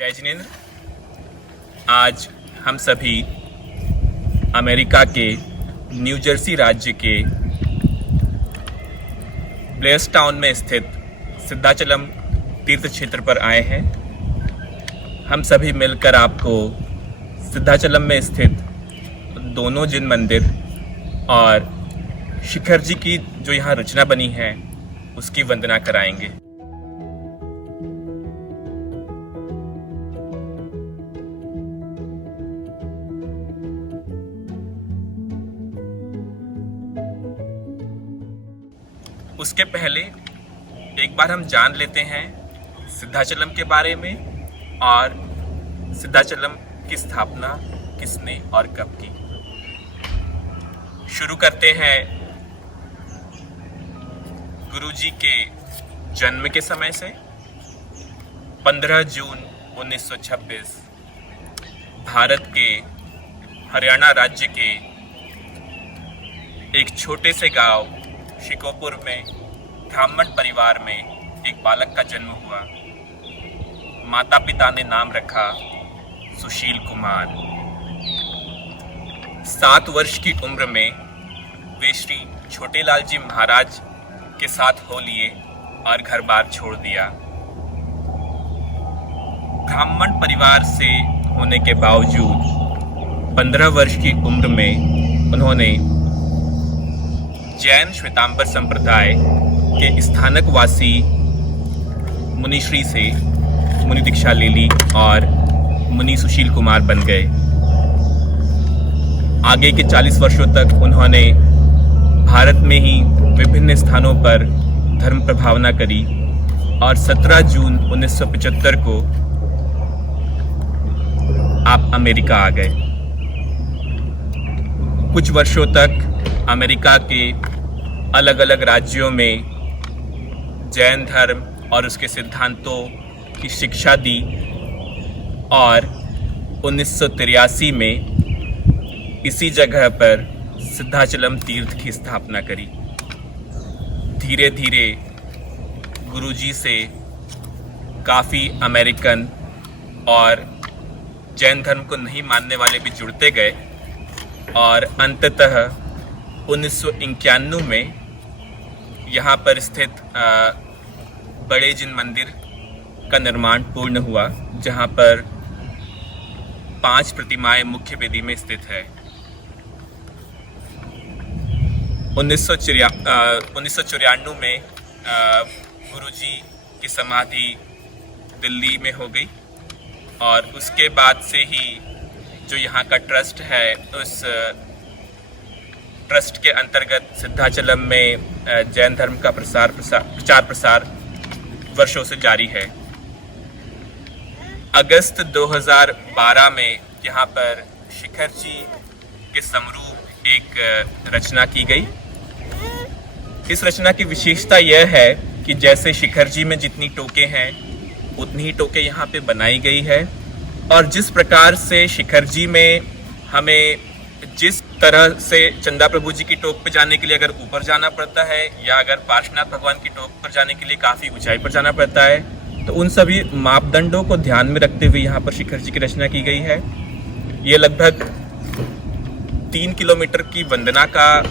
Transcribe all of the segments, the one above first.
जय जिनेंद्र। आज हम सभी अमेरिका के न्यू जर्सी राज्य के ब्लेयर्सटाउन में स्थित सिद्धाचलम तीर्थ क्षेत्र पर आए हैं। हम सभी मिलकर आपको सिद्धाचलम में स्थित दोनों जिन मंदिर और शिखर जी की जो यहाँ रचना बनी है उसकी वंदना कराएंगे। उसके पहले एक बार हम जान लेते हैं सिद्धाचलम के बारे में और सिद्धाचलम की स्थापना किसने और कब की। शुरू करते हैं गुरुजी के जन्म के समय से। 15 जून 1926 भारत के हरियाणा राज्य के एक छोटे से गांव शिकोपुर में ब्राह्मण परिवार में एक बालक का जन्म हुआ। माता पिता ने नाम रखा सुशील कुमार। 7 वर्ष की उम्र में वे श्री छोटेलाल जी महाराज के साथ हो लिए और घर बार छोड़ दिया। ब्राह्मण परिवार से होने के बावजूद 15 वर्ष की उम्र में उन्होंने जैन श्वेतांबर संप्रदाय के स्थानकवासी मुनिश्री से मुनि दीक्षा ले ली और मुनि सुशील कुमार बन गए। आगे के 40 वर्षों तक उन्होंने भारत में ही विभिन्न स्थानों पर धर्म प्रभावना करी और 17 जून 1975 को आप अमेरिका आ गए। कुछ वर्षों तक अमेरिका के अलग अलग राज्यों में जैन धर्म और उसके सिद्धांतों की शिक्षा दी और 1983 में इसी जगह पर सिद्धाचलम तीर्थ की स्थापना करी। धीरे धीरे गुरुजी से काफ़ी अमेरिकन और जैन धर्म को नहीं मानने वाले भी जुड़ते गए और अंततः 1991 में यहाँ पर स्थित बड़े जिन मंदिर का निर्माण पूर्ण हुआ, जहाँ पर 5 प्रतिमाएं मुख्य वेदी में स्थित है। 1994 में गुरुजी की समाधि दिल्ली में हो गई और उसके बाद से ही जो यहाँ का ट्रस्ट है उस ट्रस्ट के अंतर्गत सिद्धाचलम में जैन धर्म का प्रचार प्रसार वर्षों से जारी है। अगस्त 2012 में यहाँ पर शिखर जी के समरूप एक रचना की गई। इस रचना की विशेषता यह है कि जैसे शिखर जी में जितनी टोकें हैं उतनी ही टोकें यहाँ पे बनाई गई है और जिस प्रकार से शिखर जी में हमें जिस तरह से चंदा प्रभु जी की टोक पर जाने के लिए अगर ऊपर जाना पड़ता है या अगर पार्श्वनाथ भगवान की टोक पर जाने के लिए काफ़ी ऊंचाई पर जाना पड़ता है, तो उन सभी मापदंडों को ध्यान में रखते हुए यहाँ पर शिखर जी की रचना की गई है। ये लगभग 3 किलोमीटर की वंदना का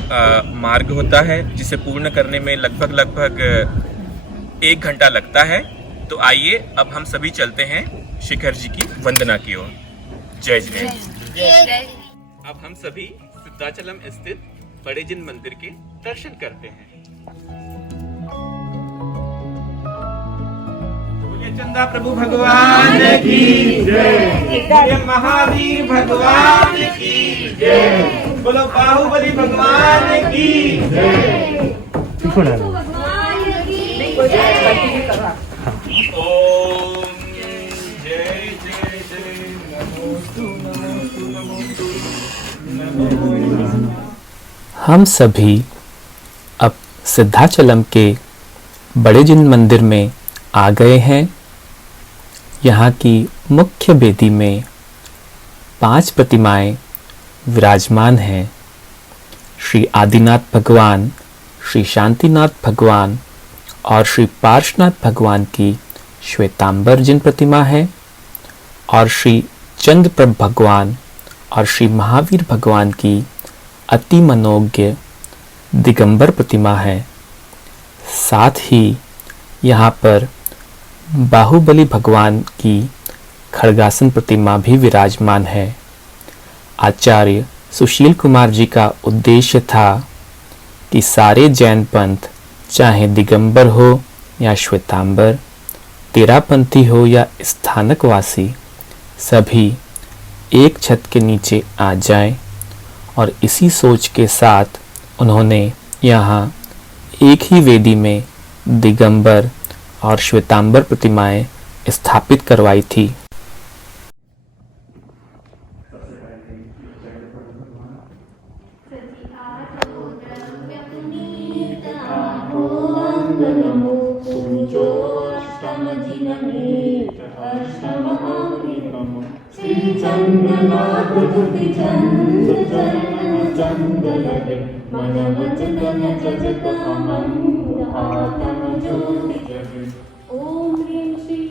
मार्ग होता है जिसे पूर्ण करने में लगभग 1 घंटा लगता है। तो आइए अब हम सभी चलते हैं शिखर जी की वंदना की ओर। जय जिनेंद्र। अब हम सभी सिद्धाचलम स्थित बड़े जिन मंदिर के दर्शन करते हैं। बोलिए चंदा प्रभु भगवान की जय, बोलिए महावीर भगवान की जय, बोलो बाहुबली भगवान की जय। ओम जय जय जय नमोस्तु नमोस्तु नमोस्तु। हम सभी अब सिद्धाचलम के बड़े जिन मंदिर में आ गए हैं। यहाँ की मुख्य वेदी में 5 प्रतिमाएं विराजमान हैं। श्री आदिनाथ भगवान, श्री शांतिनाथ भगवान और श्री पार्श्वनाथ भगवान की श्वेतांबर जिन प्रतिमा है और श्री चंद्रप्रभ भगवान और श्री महावीर भगवान की अति मनोज्ञ दिगंबर प्रतिमा है। साथ ही यहाँ पर बाहुबली भगवान की खड़गासन प्रतिमा भी विराजमान है। आचार्य सुशील कुमार जी का उद्देश्य था कि सारे जैन पंथ, चाहे दिगंबर हो या श्वेतांबर, तेरापंथी हो या स्थानकवासी, सभी एक छत के नीचे आ जाएं, और इसी सोच के साथ उन्होंने यहाँ एक ही वेदी में दिगंबर और श्वेतांबर प्रतिमाएं स्थापित करवाई थी। ओम ह्रीं श्री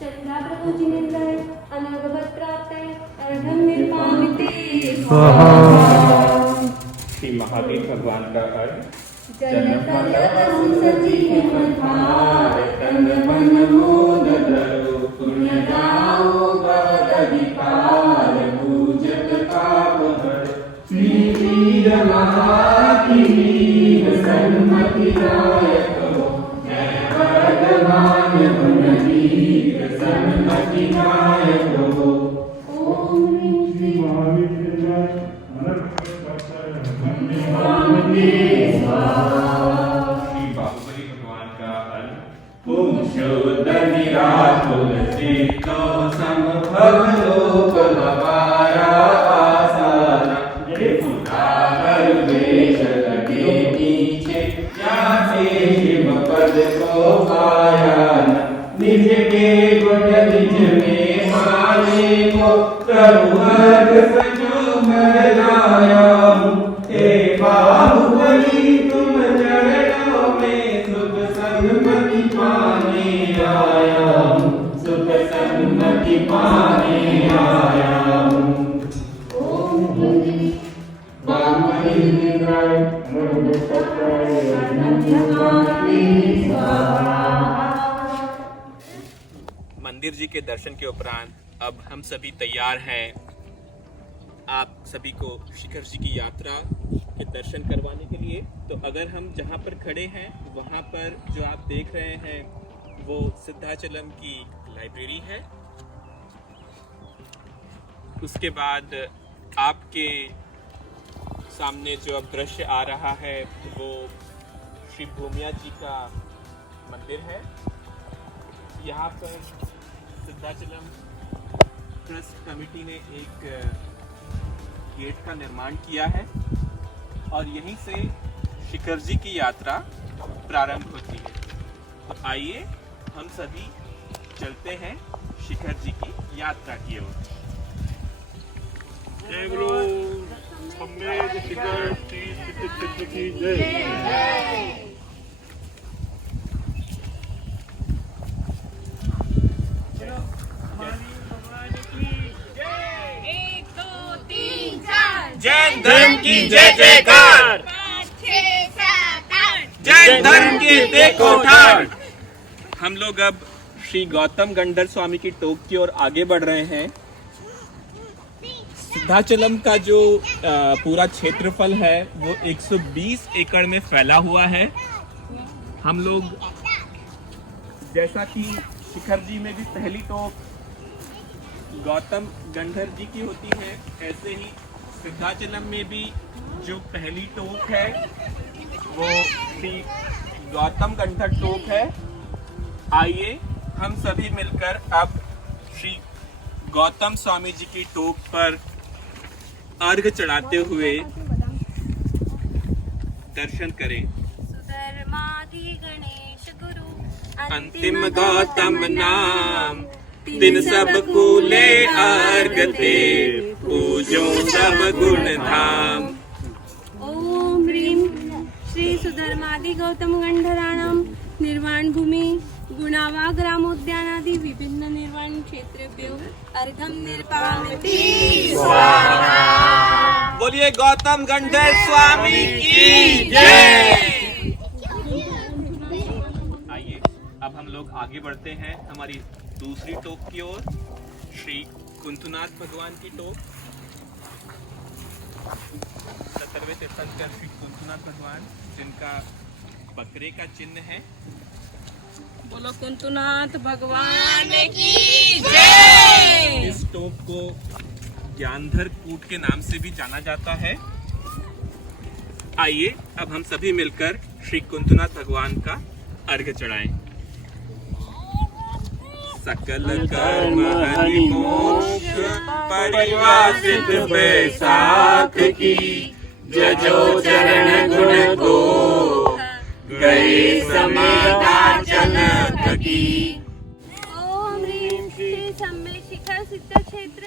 चंद्राप्रभु जिनेन्द्राय अनर्घवत् प्राप्ताय अर्घं निर्मामिते स्वाहा। श्री महावीर भगवान का अर्घ जनफलदं सजीवमधार तन्मनमोदधरो पुण्यदाओ भवदधिकार पूजक पापहर श्री वीर महावीर सन्मतिदायक जय वर्धमान गुणवीर सन्मतिदायक। ओम ह्रीं श्री श्री बाहुबली भगवान का अर्घ पुंशोद निराकुल चित्तो समभव लोक हमारा आसाना त्रिपुरार वेश लगे पीछे यहाँ से शिव पद को पाया न निज के गुण निज में माने को प्रभु अर्घ सजो मरलाया हूँ। हे बाहुबली तुम चरणों में सुख सन्मति पाने आया हूँ, सुख सन्मति पाने आया हूँ। ओम ह्रीं बाहुबली निद्राय मंदिर जी के दर्शन के उपरांत अब हम सभी तैयार हैं आप सभी को शिखर जी की यात्रा के दर्शन करवाने के लिए। तो अगर हम जहाँ पर खड़े हैं वहाँ पर जो आप देख रहे हैं वो सिद्धाचलम की लाइब्रेरी है। उसके बाद आपके सामने जो अब दृश्य आ रहा है वो श्री भूमिया जी का मंदिर है। यहाँ पर सिद्धाचलम ट्रस्ट कमेटी ने एक गेट का निर्माण किया है और यहीं से शिखर जी की यात्रा प्रारंभ होती है। तो आइए हम सभी चलते हैं शिखर जी की यात्रा की ओर। जय गुरु सम्मेद शिखर तीर्थ क्षेत्र की जय। जैन धर्म की जय जयकार, जैन धर्म की देखो ठाठ। हम लोग अब श्री गौतम गंधर स्वामी की टोक की ओर आगे बढ़ रहे हैं। सिद्धाचलम का जो पूरा क्षेत्रफल है वो 120 एकड़ में फैला हुआ है। हम लोग जैसा कि शिखर जी में भी पहली टोक गौतम गंधर जी की होती है, ऐसे ही सिद्धाचलम में भी जो पहली टोक है वो श्री गौतम गंधर टोक है। आइए हम सभी मिलकर अब श्री गौतम स्वामी जी की टोक पर अर्घ चढ़ाते हुए दर्शन करें। सुधर्मादि गणेश गुरु अंतिम गौतम नाम तिन सब कूले अर्घ ते पूजो सब गुण धाम। ओम ह्रीं श्री सुधर्मादि गौतम गंधराणाम निर्वाण भूमि गुणावा ग्रामोद्यानादि विभिन्न निर्वाण क्षेत्रेभ्यो अर्घम निर्पामति। बोलिए गौतम गंधर स्वामी की जय। आइए अब हम लोग आगे बढ़ते हैं हमारी दूसरी टोक की ओर, श्री कुंतुनाथ भगवान की टोक। सर्वे तीर्थंकर श्री कुंतुनाथ भगवान, जिनका बकरे का चिन्ह है। बोलो कुंतुनाथ भगवान की जय। इस टोक को ज्ञानधर कूट के नाम से भी जाना जाता है। आइए अब हम सभी मिलकर श्री कुंतुनाथ भगवान का अर्घ्य चढ़ाएं। सकल कर्म हरि मोक्ष परिवासित बैसाख की, जजो चरण गुण को गए समेता चलत की। ओम ह्रीं श्री सम्मे शिखर सिद्ध क्षेत्र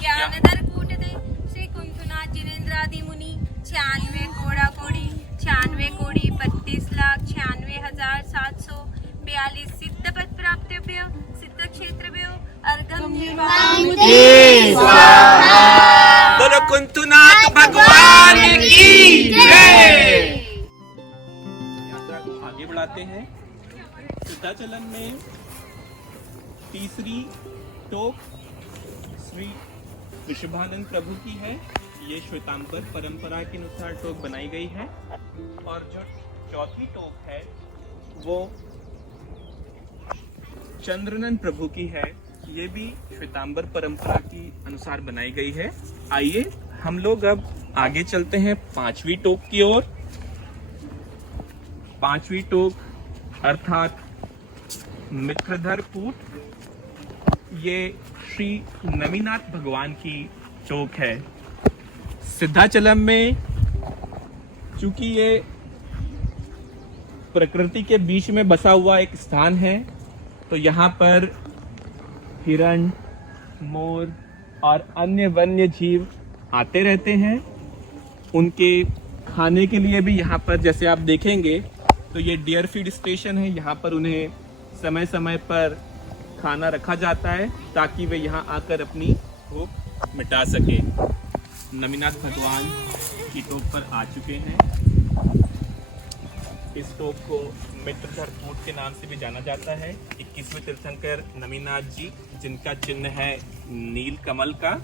ज्ञानधर कूट दे श्री कुंतुनाथ जिनेन्द्रादि मुनि 96 कोड़ा कोड़ी 96 कोड़ी 32,96,742 सिद्ध पद प्राप्तेभ्यो सिद्ध क्षेत्रभ्यो अर्घम निर्वामति। बोलो कुंतुनाथ भगवान की जय। यात्रा को आगे बढ़ाते हैं। सिद्धाचलन में तीसरी टोक श्री ऋषभानंद प्रभु की है। ये श्वेतांबर परंपरा के अनुसार टोक बनाई गई है। और जो चौथी टोक है वो चंद्रनंद प्रभु की है। ये भी श्वेतांबर परंपरा की अनुसार बनाई गई है। आइए हम लोग अब आगे चलते हैं पांचवी टोक की ओर। पांचवी टोक अर्थात मित्रधर कूट, ये श्री नमीनाथ भगवान की टोक है। सिद्धाचलम में चूंकि ये प्रकृति के बीच में बसा हुआ एक स्थान है, तो यहाँ पर हिरण, मोर और अन्य वन्य जीव आते रहते हैं। उनके खाने के लिए भी यहाँ पर, जैसे आप देखेंगे तो ये डियर फीड स्टेशन है। यहाँ पर उन्हें समय समय पर खाना रखा जाता है ताकि वे यहाँ आकर अपनी भूख मिटा सके। नमीनाथ भगवान की टोक पर आ चुके हैं। इस टोक को मित्रधर कूट के नाम से भी जाना जाता है। 21वें तीर्थंकर नमीनाथ जी, जिनका चिन्ह है नील कमल का।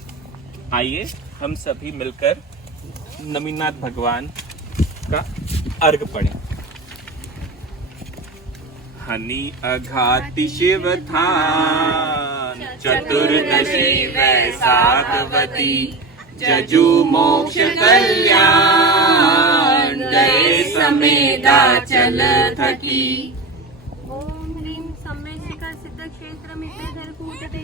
आइए हम सभी मिलकर नमीनाथ भगवान का अर्घ पढ़ें। हनि अघाति शिव थान, चतुर्दशी वैसाखवती, जजु मोक्ष कल्याण, गए समेता चल थकी। ओम ह्रीं सम्मे शिखर सिद्ध क्षेत्र मित्रधर कूटते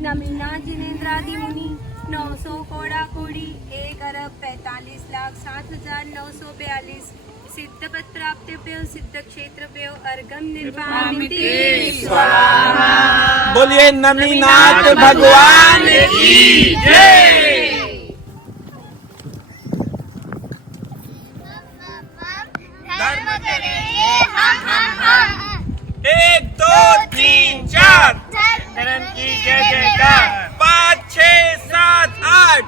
नमीनाथ जिनेन्द्रादि मुनि 900 कोड़ा कोड़ी 1,45,07,942 सिद्ध पद प्राप्तेभ्यो सिद्ध क्षेत्रभ्यो अर्घम निर्वामति। बोलिए नमीनाथ भगवान की जय। एक दो तीन चार धर्म की जय जयकार। 5 6 7 8।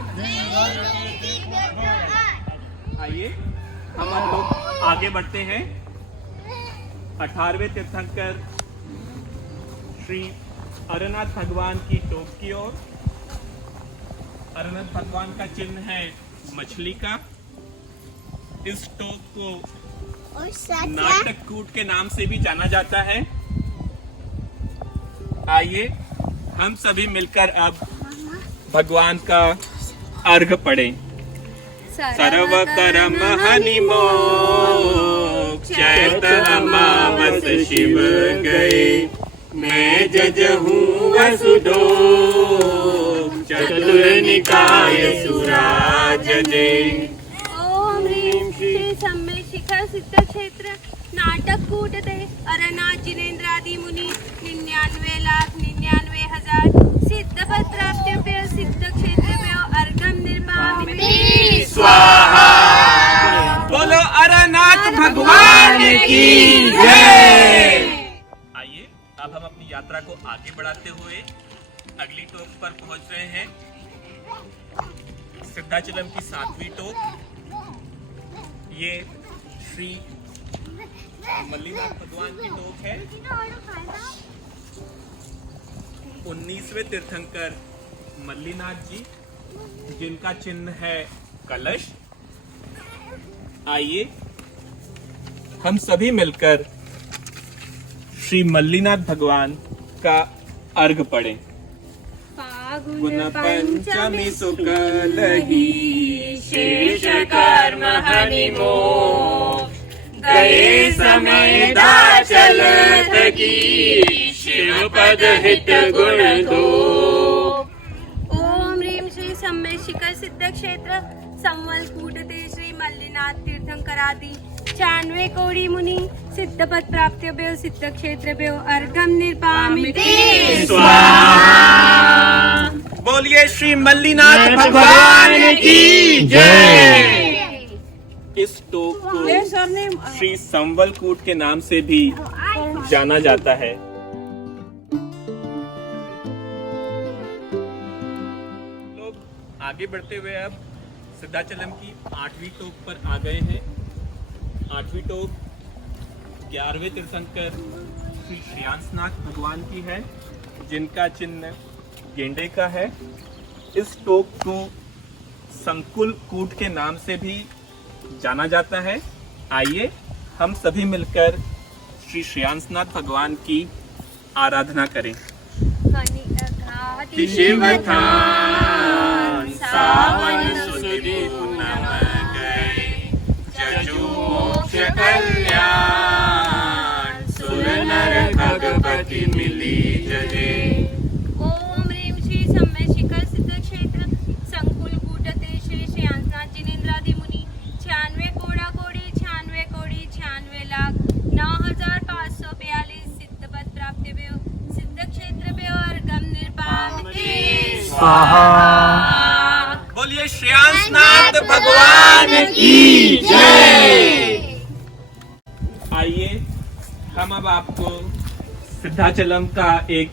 आइए हम लोग आगे बढ़ते हैं। 18वें तीर्थंकर श्री अरनाथ भगवान की टोक की ओर। अरनाथ भगवान का चिन्ह है मछली का। इस टोक को नाटक कूट के नाम से भी जाना जाता है। आइए हम सभी मिलकर अब भगवान का अर्घ पढ़ें। सर्व कर्म हनि मोक्ष, चैत अमावस शिव गए, मैं जजहूँ वसुदोष, चतुर निकाय सुराज जय। ओम ह्रीं श्री सम्मे शिखर सिद्ध क्षेत्र नाटक कूटते अरनाथ जिनेन्द्रादि मुनि 99,99,000 सिद्ध पद प्राप्तेभ्यो सिद्ध क्षेत्रभ्यो अर्घम निर्वामति। स्वाहा। बोलो अरनाथ भगवान की जय। आइए अब हम अपनी यात्रा को आगे बढ़ाते हुए अगली टोक पर पहुंच रहे हैं। सिद्धाचलम की 7वीं टोक। ये श्री मल्लीनाथ भगवान की टोक है। 19वें तीर्थंकर मल्लीनाथ जी, जिनका चिन्ह है कलश। आइए हम सभी मिलकर श्री मल्लीनाथ भगवान का अर्घ पढ़ें। फागुन पंचमी सुकलही शेष कर्म हनिमोक्ष गए समय दाचलत की शिव पद हित गुण दो। ओम ह्रीं श्री सम्मे शिखर सिद्ध क्षेत्र संवल कूटते श्री मल्लीनाथ तीर्थंकरादि 96 कोड़ी मुनि सिद्धपद प्राप्त्यभ्यो सिद्ध क्षेत्रभ्यो अर्घम निर्पामिते स्वाहा। बोलिए श्री मल्लीनाथ भगवान की जय। इस टोक को श्री संवलकूट के नाम से भी जाना जाता है। लोग आगे बढ़ते हुए अब सिद्धाचलम की 8वीं टोक पर आ गए हैं। 8वीं टोक 11वें तीर्थंकर श्री श्रेयांसनाथ भगवान की है, जिनका चिन्ह गेंडे का है। इस टोक को संकुल कूट के नाम से भी जाना जाता है। आइए हम सभी मिलकर श्री श्रेयांसनाथ भगवान की आराधना करें। शिवथान सावन सुदी पूनम गए, जजु मोक्ष कल्याण, सुर नर भगवती मिली जजे। ओम ह्रीं श्री सम्मे शिखर सिद्ध क्षेत्र संकुल कूटते श्री श्रेयांसनाथ जिनेन्द्रादि मुनि 96 कोड़ा कोड़ी 96 कोड़ी 96 लाख 9542 सिद्धपद प्राप्त्यभ्यो सिद्ध क्षेत्रभ्यो अर्घम निर्पामिते स्वाहा। बोलिए श्रेयांसनाथ भगवान की जय। आइए हम अब आपको सिद्धाचलम का एक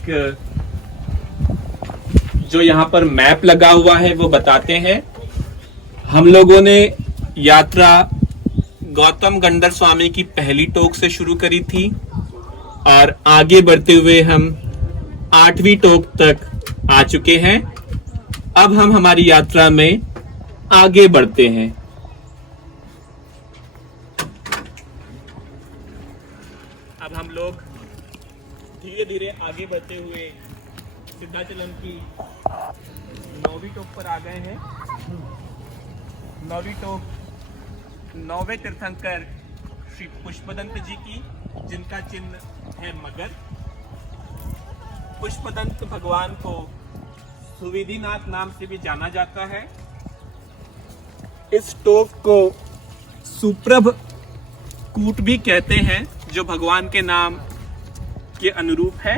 जो यहाँ पर मैप लगा हुआ है वो बताते हैं। हम लोगों ने यात्रा गौतम गंडर स्वामी की पहली टोक से शुरू करी थी और आगे बढ़ते हुए हम 8वीं टोक तक आ चुके हैं। अब हम हमारी यात्रा में आगे बढ़ते हैं। अब हम लोग धीरे धीरे आगे बढ़ते हुए सिद्धाचलम की 9वीं टोक पर आ गए हैं। 9वीं टोक 9वें तीर्थंकर श्री पुष्पदंत जी की, जिनका चिन्ह है मगर। पुष्पदंत भगवान को सुविधिनाथ नाम से भी जाना जाता है। इस टोक को सुप्रभ कूट भी कहते हैं, जो भगवान के नाम के अनुरूप है।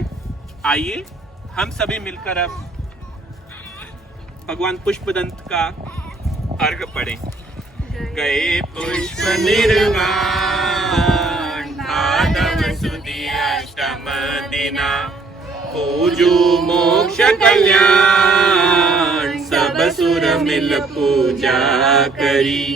आइए हम सभी मिलकर अब भगवान पुष्पदंत का अर्घ पढ़ें। गए पुष्प निर्वाण भादव सुदी अष्टम दिना, पूजू मोक्ष कल्याण, सब सुर मिल पूजा करी।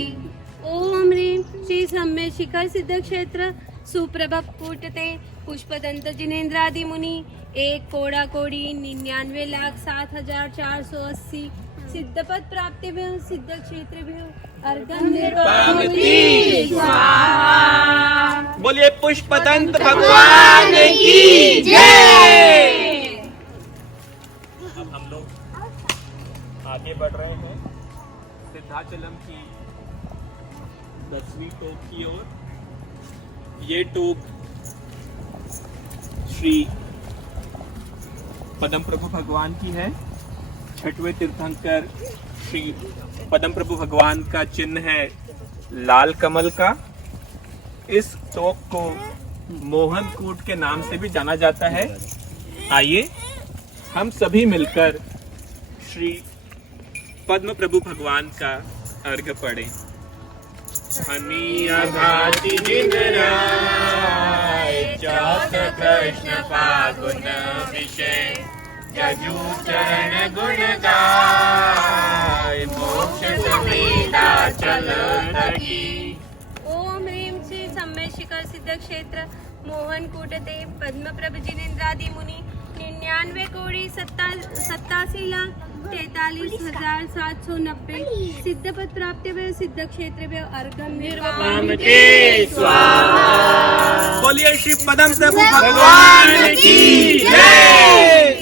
ओम ह्रीं श्री सम्मे शिखर सिद्ध क्षेत्र सुप्रभ कूटते पुष्पदंत जिनेन्द्रादि मुनि 1 कोड़ा कोड़ी 99,07,480 सिद्धपद प्राप्त्यभ्यो सिद्ध क्षेत्रभ्यो अर्घम निर्पामिते स्वाहा। बोलिए पुष्पदंत भगवान की जय। अब हम लोग आगे बढ़ रहे हैं सिद्धाचलम की 10वीं टोक की ओर। ये टोक श्री पदम प्रभु भगवान की है। 6वें तीर्थंकर श्री पदम प्रभु भगवान का चिन्ह है लाल कमल का। इस टोक को मोहन कूट के नाम से भी जाना जाता है। आइए हम सभी मिलकर श्री पद्म प्रभु भगवान का अर्घ पढ़ें। हनी अघाति दिन राय, चात कृष्ण पाद गुण विषय जजू चरण गुण गाय मोक्ष समेता चल थकी। ओम ह्रीं श्री सम्य शिखर सिद्ध क्षेत्र मोहन कूटते पद्मप्रभ जिनेन्द्रादि मुनि 99 कोड़ी 87 लाख 43,790 सिद्ध पद प्राप्त हुए सिद्ध क्षेत्र में अर्घम निर्वाम के स्वाहा। बोलिए श्री पदम प्रभु भगवान की जय।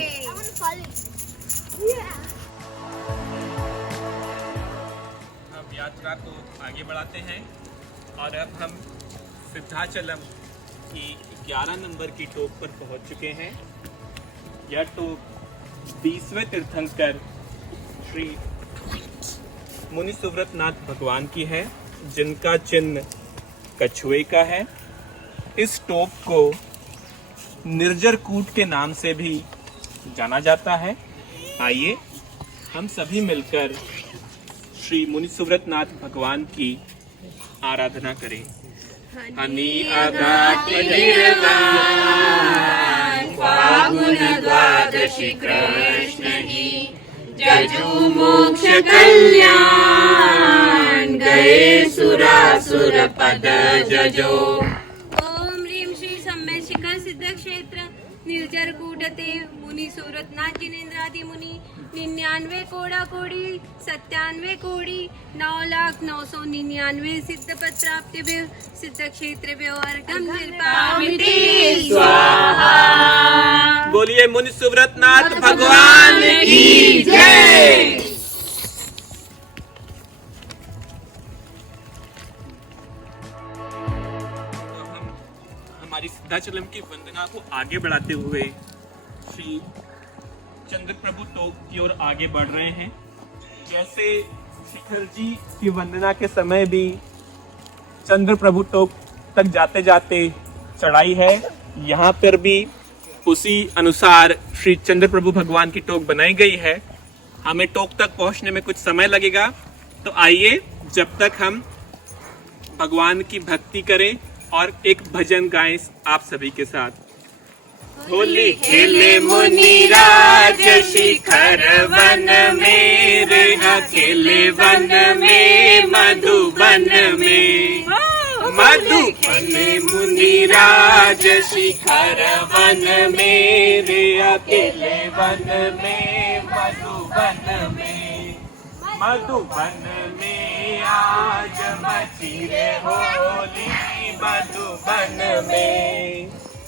हम यात्रा को आगे बढ़ाते हैं और अब हम सिद्धाचलम की 11 नंबर की टोक पर पहुंच चुके हैं। यह टोक 20वें तीर्थंकर श्री मुनि सुव्रतनाथ भगवान की है, जिनका चिन्ह कछुए का है। इस टोक को निर्जर कूट के नाम से भी जाना जाता है। आइए हम सभी मिलकर श्री मुनि सुव्रतनाथ भगवान की आराधना करें। हनि अगात निर्वाण फागुन द्वादशी कृष्ण ही जजू मोक्ष कल्याण गए सुरासुर पद जजो। ओम ह्रीं श्री सम्य शिखर सिद्ध क्षेत्र निर्जर कूटते मुनि सुव्रतनाथ जिनेन्द्रादि मुनि 99 कोड़ा कोड़ी 97 कोड़ी 9,999 सिद्ध पद प्राप्त हुए सिद्ध क्षेत्र में अर्घम निर्वामिते स्वाहा। बोलिए मुनि सुव्रतनाथ भगवान की जय। हमारी सिद्धाचलम की वंदना को आगे बढ़ाते हुए श्री चंद्र प्रभु टोक की ओर आगे बढ़ रहे हैं। जैसे शिखर जी की वंदना के समय भी चंद्र प्रभु टोक तक जाते जाते चढ़ाई है, यहाँ पर भी उसी अनुसार श्री चंद्र प्रभु भगवान की टोक बनाई गई है। हमें टोक तक पहुँचने में कुछ समय लगेगा, तो आइए जब तक हम भगवान की भक्ति करें और एक भजन गाएं आप सभी के साथ। होली खेले मुनिराज शिखर वन में रे अकेले वन में मधुबन में। मधु खेले मुनिराज शिखर वन में रे अकेले वन में मधुबन में। मधुबन में आज मची रे होली मधुबन में।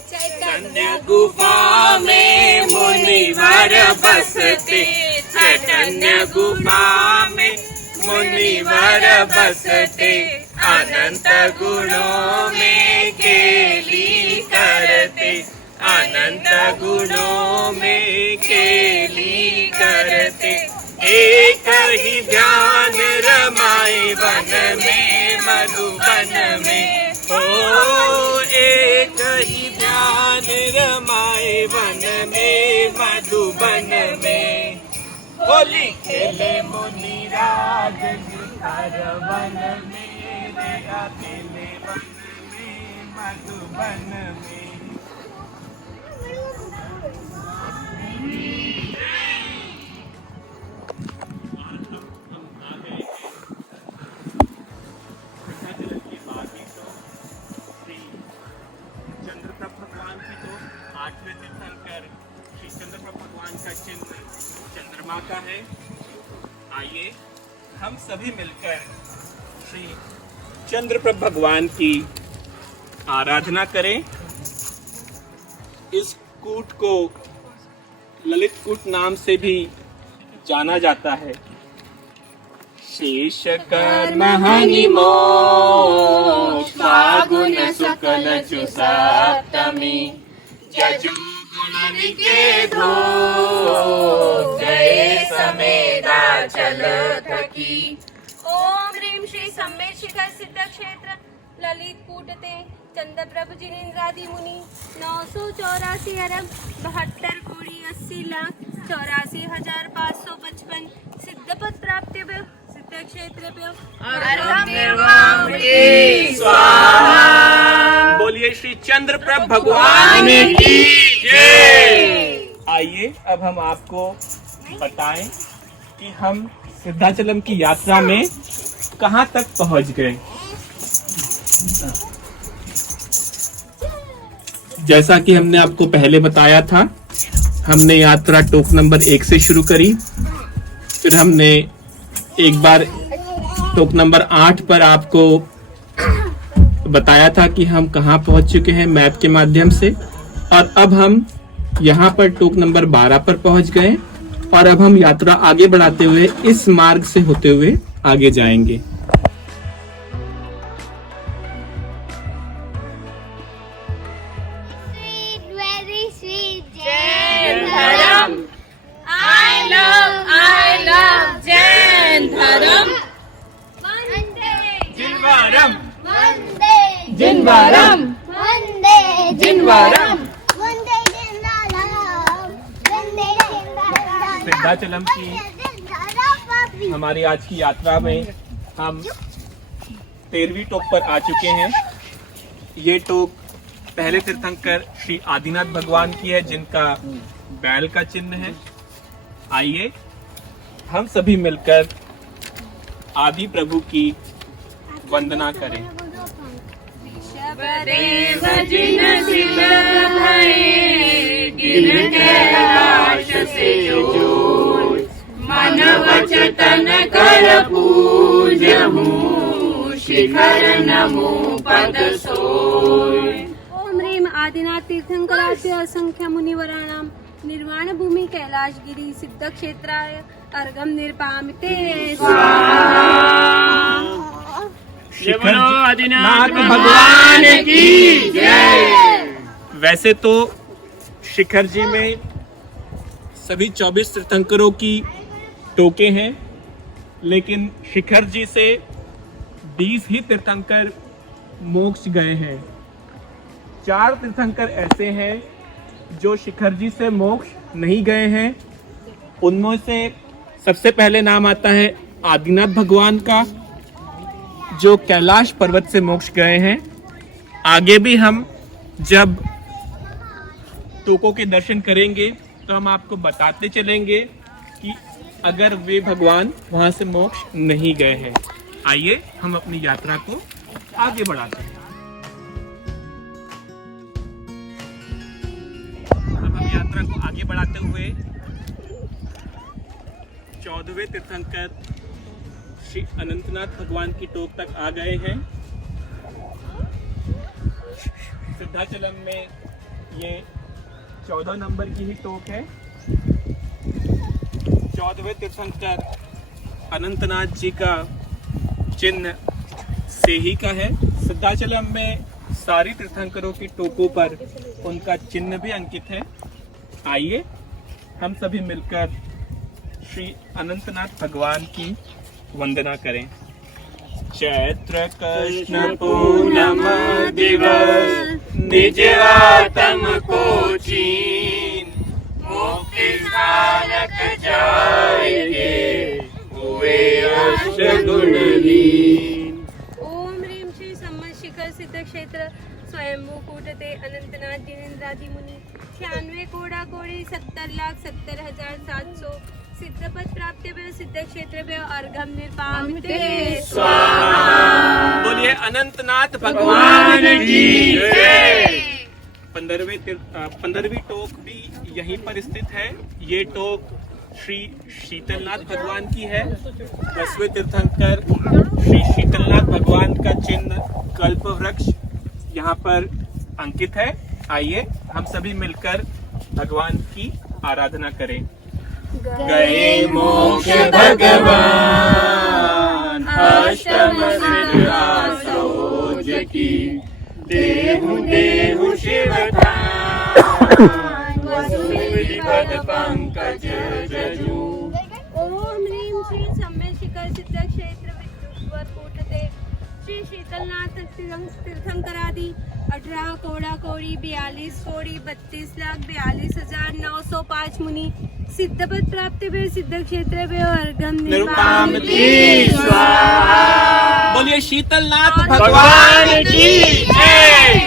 चैतन्य गुफा में मुनिवर बसते चैतन्य गुफा में मुनिवर बसते अनंत गुणों में केली करते अनंत गुणों में केली करते। एक ही ध्यान रमाए वन में मधुबन में। ओ एक ही ध्यान रमाए वन में मधुबन में। होली खेले मुनिराज शिखर वन में रे अकेले वन में मधुबन में। चंद्रमा का है। आइए हम सभी मिलकर श्री चंद्रप्रभ भगवान की आराधना करें। इस कूट को ललित कूट नाम से भी जाना जाता है। शेष कर्म हनि मोक्ष फागुन शुक्ल चु सप्तमी जजू गुण के धो गए समेता चल थकी। ओम ह्रीं श्री सम्य शिखर सिद्ध क्षेत्र ललित कूटते चंद्रप्रभ जिनेन्द्रादि मुनि 984 अरब 72 कोड़ी 80 लाख 84,555 सिद्ध पद प्राप्त हुए सिद्ध क्षेत्र पे स्वाहा। बोलिए श्री चंद्रप्रभ भगवान की जय। आइए अब हम आपको बताएं कि हम सिद्धाचलम की यात्रा में कहां तक पहुंच गए। जैसा कि हमने आपको पहले बताया था, हमने यात्रा टोक नंबर 1 से शुरू करी, फिर हमने एक बार टोक नंबर 8 पर आपको बताया था कि हम कहां पहुंच चुके हैं मैप के माध्यम से, और अब हम यहां पर टोक नंबर 12 पर पहुंच गए और अब हम यात्रा आगे बढ़ाते हुए इस मार्ग से होते हुए आगे जाएंगे। Very sweet. जैन धर्म। I love जैन धर्म। जिनवारम Vande. जिनवारम। Vande. जिनवारम। Vande Jindaram. Vande Jindaram. सिद्धाचलम की Jindaram. हमारी आज की यात्रा में हम 13वीं टोक पर आ चुके हैं। ये टोक पहले तीर्थंकर श्री आदिनाथ भगवान की है, जिनका बैल का चिन्ह है। आइए हम सभी मिलकर आदि प्रभु की वंदना करें। देव जिन सिर भये गिन कैलाश से जोर, मन वचन कर पूजहूँ शिखर नमो पद सोय। ओम ह्रीं आदिनाथ तीर्थंकरास्य असंख्य मुनिवराणां निर्वाण भूमि कैलाशगिरी सिद्ध क्षेत्राय अर्घम निर्पामिते शिखर आदिनाथ भगवान की जय। वैसे तो शिखर जी में सभी 24 तीर्थंकरों की टोके हैं, लेकिन शिखर जी से 20 ही तीर्थंकर मोक्ष गए हैं। 4 तीर्थंकर ऐसे हैं जो शिखर जी से मोक्ष नहीं गए हैं। उनमें से सबसे पहले नाम आता है आदिनाथ भगवान का, जो कैलाश पर्वत से मोक्ष गए हैं। आगे भी हम जब टोकों के दर्शन करेंगे तो हम आपको बताते चलेंगे कि अगर वे भगवान वहां से मोक्ष नहीं गए हैं। आइए हम अपनी यात्रा को आगे बढ़ाते हैं। अब हम यात्रा को आगे बढ़ाते हुए 14वें तीर्थंकर श्री अनंतनाथ भगवान की टोक तक आ गए हैं। सिद्धाचलम में ये 14 नंबर की ही टोक है। 14वें तीर्थंकर अनंतनाथ जी का चिन्ह सेही का है। सिद्धाचलम में सारी तीर्थंकरों की टोकों पर उनका चिन्ह भी अंकित है। आइए हम सभी मिलकर श्री अनंतनाथ भगवान की वंदना करें। चैत्र कृष्ण पूनम दिवस निज आत्म को चीन, मुक्ति स्थानक जाएंगे हुए अष्ट गुण लीन। ओम ह्रीं श्री सम्मत शिखर सिद्ध क्षेत्र स्वयंभू कूटते अनंतनाथ जिनेन्द्रादि मुनि 96 कोड़ा कोड़ी 70,70,700 सिद्धपद प्राप्त्यभ्यो सिद्ध क्षेत्रभ्यो अर्घम निर्पामिते स्वाहा। बोलिए अनंतनाथ भगवान की जय। 15वीं टोक भी यहीं पर स्थित है। ये टोक श्री शीतलनाथ भगवान की है। 10वें तीर्थंकर श्री शीतलनाथ भगवान का चिन्ह कल्प वृक्ष यहाँ पर अंकित है। आइए हम सभी मिलकर भगवान की आराधना करें। गए मोक्ष भगवान अष्टम सिद्ध आसोज की, देहु देहु शिवधाम वसुविपद पंकज जजू। ओम ह्रीं श्री सम्यक शिखर सिद्ध क्षेत्र विद्युत्वर कूटते श्री शीतलनाथ तीर्थंकरादि 18 कोड़ा कोड़ी 42 कोड़ी 32,42,905 मुनि सिद्धपद प्राप्ति में सिद्ध क्षेत्र में अर्घम निरुपामिते स्वाहा। बोलिए शीतलनाथ भगवान की जय।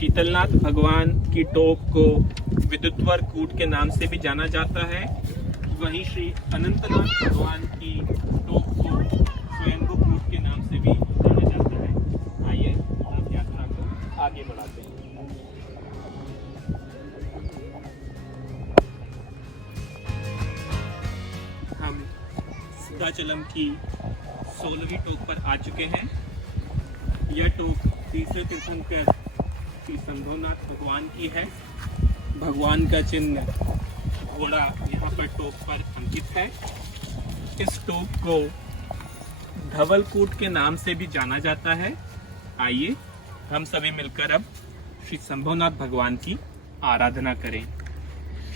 शीतलनाथ भगवान की टोक को विद्युत्वर कूट के नाम से भी जाना जाता है। वहीं श्री अनंतनाथ भगवान की टोक को स्वयंभू कूट के नाम से भी जाना जाता है। आइए आप यात्रा को आगे बढ़ाते हैं। हम सिद्धाचलम की 16वीं टोक पर आ चुके हैं। यह टोक तीसरे तीर्थंकर श्री संभवनाथ भगवान की है। भगवान का चिन्ह घोड़ा यहाँ पर टोक पर अंकित है। इस टोक को धवलकूट के नाम से भी जाना जाता है। आइए हम सभी मिलकर अब श्री संभवनाथ भगवान की आराधना करें।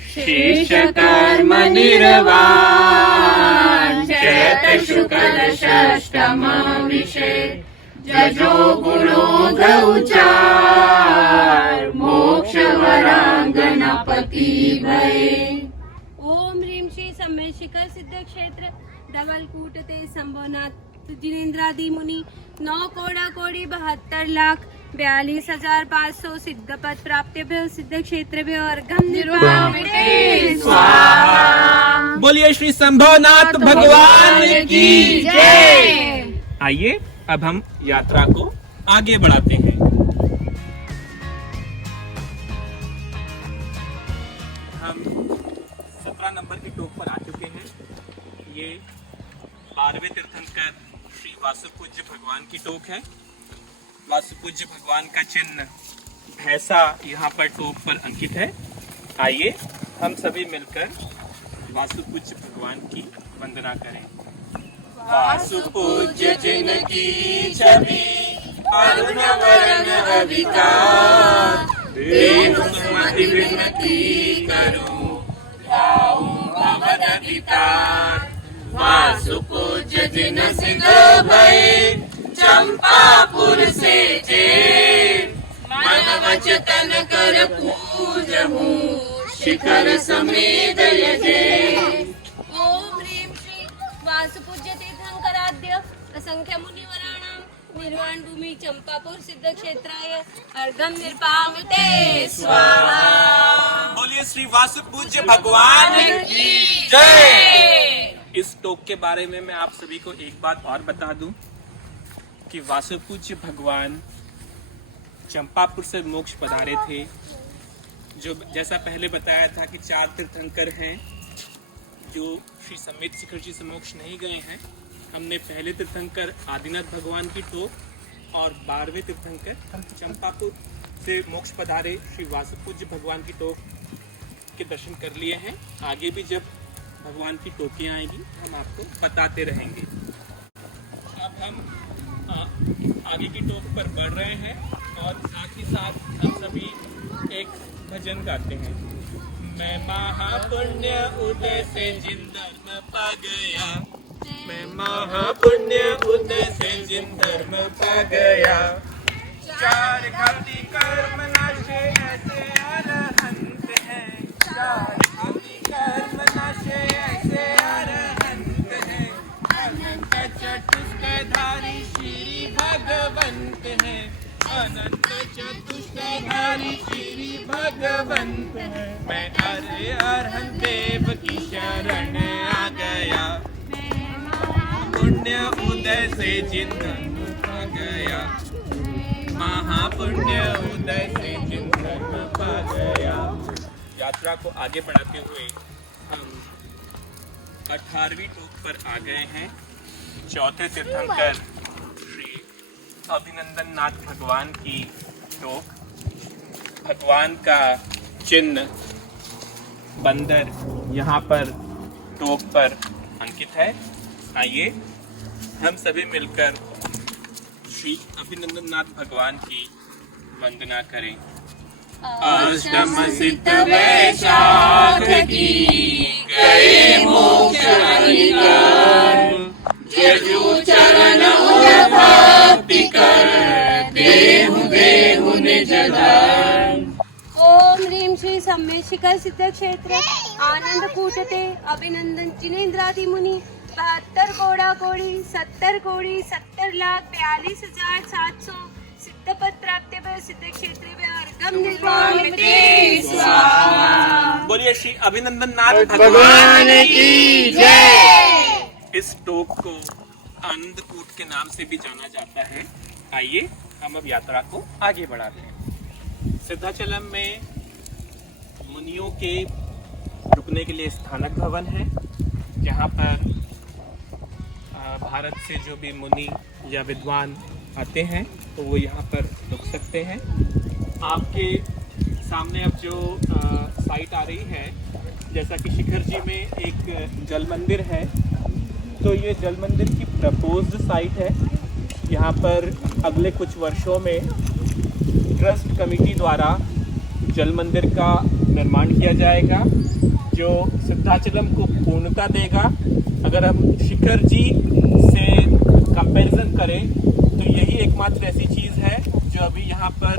शेषकर्म निर्वाण चैत्र शुक्ल षष्ठम विषय जजो गुणो गौचार मोक्ष वरांगनापति भये। ओम ह्रीं श्री सम्मेद शिखर सिद्ध क्षेत्र धवलकूट ते संभवनाथ जिनेन्द्रादि मुनि 9 कोड़ा कोड़ी 72 लाख 42,500 सिद्ध पद प्राप्तेभ्यो सिद्ध क्षेत्रेभ्यो अर्घम निर्वापते स्वाहा। बोलिए श्री संभवनाथ भगवान की जय। आइए अब हम यात्रा को आगे बढ़ाते हैं। हम 17 नंबर की टोक पर आ चुके हैं। ये 12वें तीर्थंकर श्री वासुपूज्य भगवान की टोक है। वासुपूज्य भगवान का चिन्ह भैंसा यहाँ पर टोक पर अंकित है। आइए हम सभी मिलकर वासुपूज्य भगवान की वंदना करें। वासुपूज्य जिनकी छवि अरुण वरण अविकार देव सुमति विनती करूं लाऊं भवदधिकार। वासुपूज्य जिन सिद्ध भय चंपापुर से जे मन वचन कर पूजहूं शिखर समेत यजे। ओम ह्रीं श्री वासुपूज्य तीर्थंकराद्य असंख्य मुनिवराणां निर्वाण भूमि चंपापुर सिद्ध क्षेत्राय अर्घम निर्पामते स्वाहा। बोलिए श्री वासुपूज्य भगवान की जय। इस टोक के बारे में मैं आप सभी को एक बात और बता दूं कि वासुपूज्य भगवान चंपापुर से मोक्ष पधारे थे। जो जैसा पहले बताया था कि 4 तीर्थंकर हैं जो श्री सम्मेद शिखर जी से मोक्ष नहीं गए हैं। हमने पहले तीर्थंकर आदिनाथ भगवान की टोक और 12वें तीर्थंकर चंपापुर से मोक्ष पधारे श्री वासुपूज्य भगवान की टोक के दर्शन कर लिए हैं। आगे भी जब भगवान की टोकियाँ आएंगी हम आपको बताते रहेंगे। अब हम आगे की टोक पर बढ़ रहे हैं और साथ ही साथ हम सभी एक भजन गाते हैं। मैं महापुण्य उदय से जिन धर्म पा गया, मैं महापुण्य उदय से जिन धर्म पा गया। 4 घाती कर्म नाशे ऐसे अरहंत हैं, 4 घाती कर्म नाशे ऐसे अरहंत हैं। अनंत चतुष्टयधारी श्री भगवंत हैं, अनंत चतुष्टयधारी श्री भगवंत हैं। मैं अरे अरहंत देव की शरण आ गया, पुण्य उदय से जिन धर्म पा गया, महापुण्य उदय से जिन धर्म पा गया। यात्रा को आगे बढ़ाते हुए हम 18वीं टोक पर आ गए हैं। 4थे तीर्थंकर श्री अभिनंदन नाथ भगवान की टोक। भगवान का चिन्ह बंदर यहाँ पर टोक पर अंकित है। आइए हम सभी मिलकर श्री अभिनंदन नाथ भगवान की वंदना करें। अष्टम सिद्ध वैशाख की गए मोक्ष अधिकार, जजु चरण उर भक्ति कर देहु देहु निज धर्म। ओम ह्रीं श्री सम्मेद शिखर सिद्ध क्षेत्र आनंद कूटते अभिनंदन जिनेन्द्रादि मुनि 72 कोड़ा कोड़ी 70 कोड़ी 70 लाख 42,700 सिद्ध सिद्धपद प्राप्तेभ्यो सिद्धक्षेत्रेभ्यो अर्घ्यं निर्मामते स्वाहा। बोलिए श्री अभिनंदन नाथ भगवान की जय। इस टोक को आनंदकूट के नाम से भी जाना जाता है। आइए हम अब यात्रा को आगे बढ़ाते हैं। सिद्धाचलम में मुनियों के रुकने के लिए स्थानक भवन है, जहाँ पर भारत से जो भी मुनि या विद्वान आते हैं तो वो यहाँ पर रुक सकते हैं। आपके सामने अब जो साइट आ रही है, जैसा कि शिखर जी में एक जल मंदिर है, तो ये जल मंदिर की प्रपोज्ड साइट है। यहाँ पर अगले कुछ वर्षों में ट्रस्ट कमेटी द्वारा जल मंदिर का निर्माण किया जाएगा, जो सिद्धाचलम को पूर्णता देगा। अगर हम शिखर जी से कंपैरिजन करें तो यही एकमात्र ऐसी चीज़ है जो अभी यहाँ पर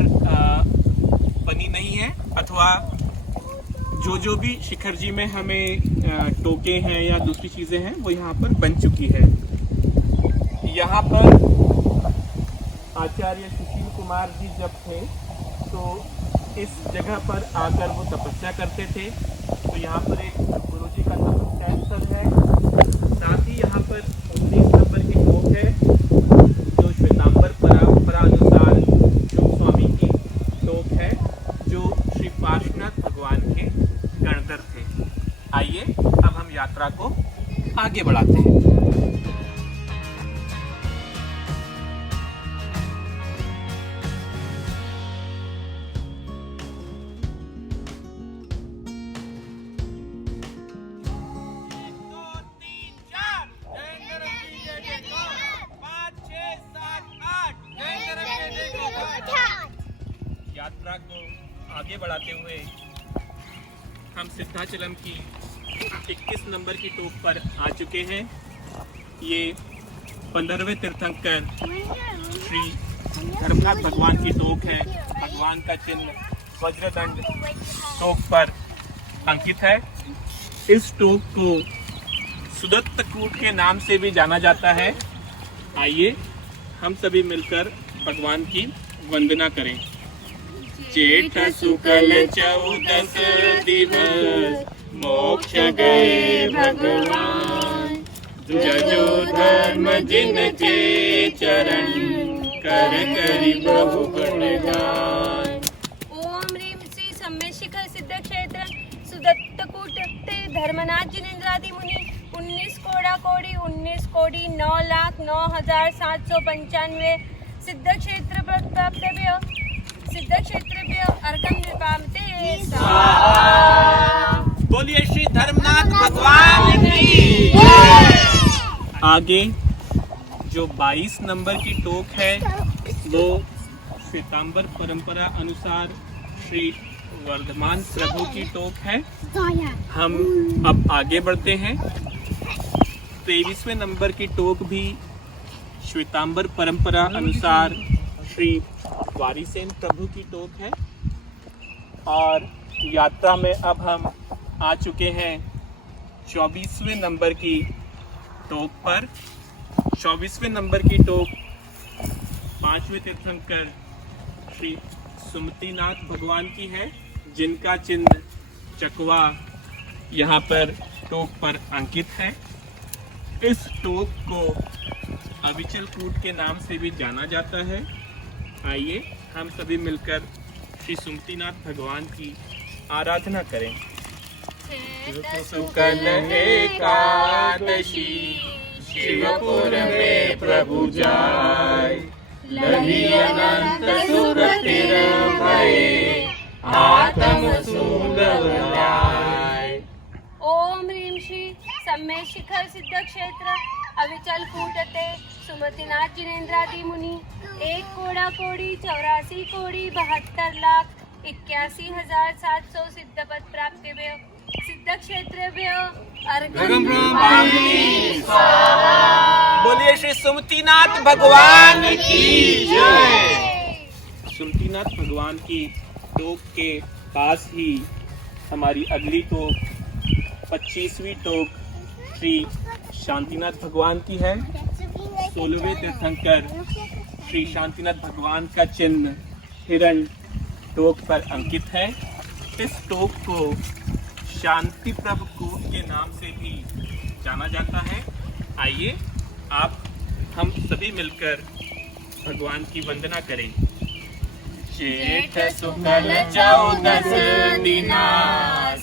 बनी नहीं है, अथवा जो भी शिखर जी में हमें टोके हैं या दूसरी चीज़ें हैं वो यहाँ पर बन चुकी है। यहाँ पर आचार्य सुशील कुमार जी जब थे तो इस जगह पर आकर वो तपस्या करते थे। तो यहाँ पर एक गुरु जी का तपस्या स्थल है। साथ ही यहाँ पर 19 नंबर की टोक है, जो श्वेतांबर परंपरा अनुसार जो स्वामी की टोक है, जो श्री पार्श्वनाथ भगवान के गणधर थे। आइए अब हम यात्रा को आगे बढ़ाते हैं। यात्रा को आगे बढ़ाते हुए हम सिद्धाचलम की 21 नंबर की टोक पर आ चुके हैं। ये 15वें तीर्थंकर श्री धर्मनाथ भगवान की टोक है। भगवान का चिन्ह वज्रदंड टोक पर अंकित है। इस टोक को सुदत्तकूट के नाम से भी जाना जाता है। आइए हम सभी मिलकर भगवान की वंदना करें। जेठ शुक्ल 14 दिवस मोक्ष गए भगवान, जजो धर्म जिन के चरण कर करी बहु गुणगान। ओम ह्रीं श्री सम्मेद शिखर सिद्ध क्षेत्र सुदत्तकूट ते धर्मनाथ जिनेन्द्रादि मुनि 19 कोड़ा कोड़ी 19 कोड़ी 9,09,795 सिद्ध क्षेत्र प्राप्तेभ्यो सिद्ध क्षेत्रेभ्यो अर्घ्यं निर्मामते स्वाहा। बोलिए श्री धर्मनाथ भगवान की जय। आगे जो 22 नंबर की टोक है वो श्वेतांबर परंपरा अनुसार श्री वर्धमान प्रभु की टोक है। हम अब आगे बढ़ते हैं। 23वें नंबर की टोक भी श्वेतांबर परंपरा अनुसार श्री वारीसेन प्रभु की टोक है। और यात्रा में अब हम आ चुके हैं 24वें नंबर की टोक पर। 24वें नंबर की टोक 5वें तीर्थंकर श्री सुमतिनाथ भगवान की है, जिनका चिन्ह चकवा यहाँ पर टोक पर अंकित है। इस टोक को अविचल कूट के नाम से भी जाना जाता है। आइए हम सभी मिलकर श्री सुमतिनाथ भगवान की आराधना करें। शुक्ल एकादशी शिवपुर में प्रभु जाय, लही अनंत सुख तिर भये आत्म सूल लाय। ओम ह्रीं श्री सम्मेद शिखर सिद्ध क्षेत्र अविचल कूटते सुमतिनाथ जिनेन्द्रादि मुनि 1 कोड़ा कोड़ी 84 कोड़ी 72,81,700 सिद्धपद प्राप्तेभ्यो सिद्ध क्षेत्रेभ्यो अर्घ्यं निर्मामि स्वाहा। बोलिए श्री सुमतिनाथ भगवान की जय। सुमतिनाथ भगवान की टोक के पास ही हमारी अगली टोक 25वीं टोक श्री शांतिनाथ भगवान की है। 16वें तीर्थंकर श्री शांतिनाथ भगवान का चिन्ह हिरण टोक पर अंकित है। इस टोक को शांति प्रभु कूट के नाम से भी जाना जाता है। आइए आप हम सभी मिलकर भगवान की वंदना करें। जेठ शुक्ल चौदस दिना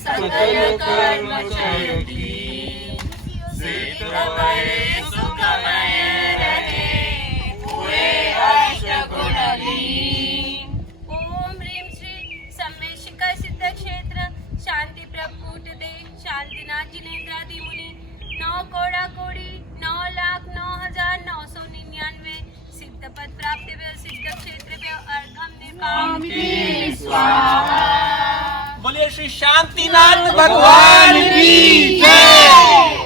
सकल कर्म चयति सिद्ध भय सुखमय रहे हुए अष्टगुणलीन। ओम ह्रीं श्री सम्मेशिका सिद्ध क्षेत्र शांति प्रभुकूट दे शांतिनाथ जिनेन्द्रादि मुनि 9 कोड़ा कोड़ी 9,09,999 सिद्ध पद प्राप्त हुए सिद्ध क्षेत्र में अर्घम निपाते स्वाहा। बोलिए श्री शांतिनाथ भगवान की जय।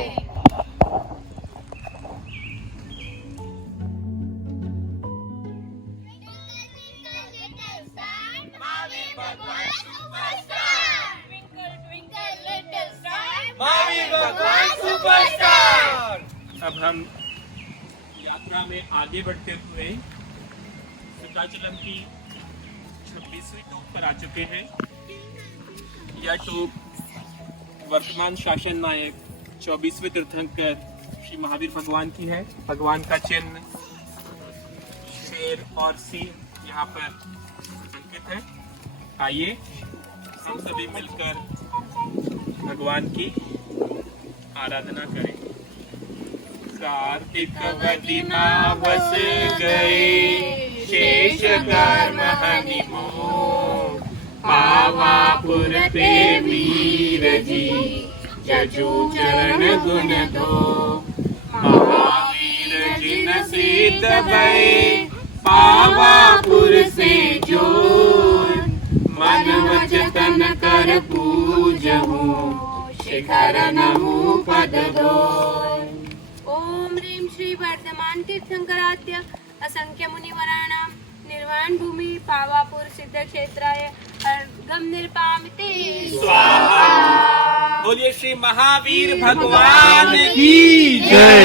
अब हम यात्रा में आगे बढ़ते हुए सिद्धाचलम की 26वीं टोक पर आ चुके हैं। यह टोक वर्तमान शासन नायक 24वें तीर्थंकर श्री महावीर भगवान की है। भगवान का चिन्ह शेर और सिंह यहाँ पर अंकित है। आइए हम सभी मिलकर भगवान की आराधना करें। कार्तिक वदिमा बस गए शेष कर्म हनिमोह पावापुर पे वीर जी जजू चरण गुण धो महावीर जिन सिद्ध भय पावापुर से जोर मन वचन कर पूजहु शिखर नमु पद दो। ओम ह्रीं श्री वर्धमान तीर्थंकराद्य असंख्य मुनिवराणां निर्वाण भूमि पावापुर सिद्ध क्षेत्राय अर्घम निर्पामिते स्वाहा। बोलिए श्री महावीर भगवान की जय।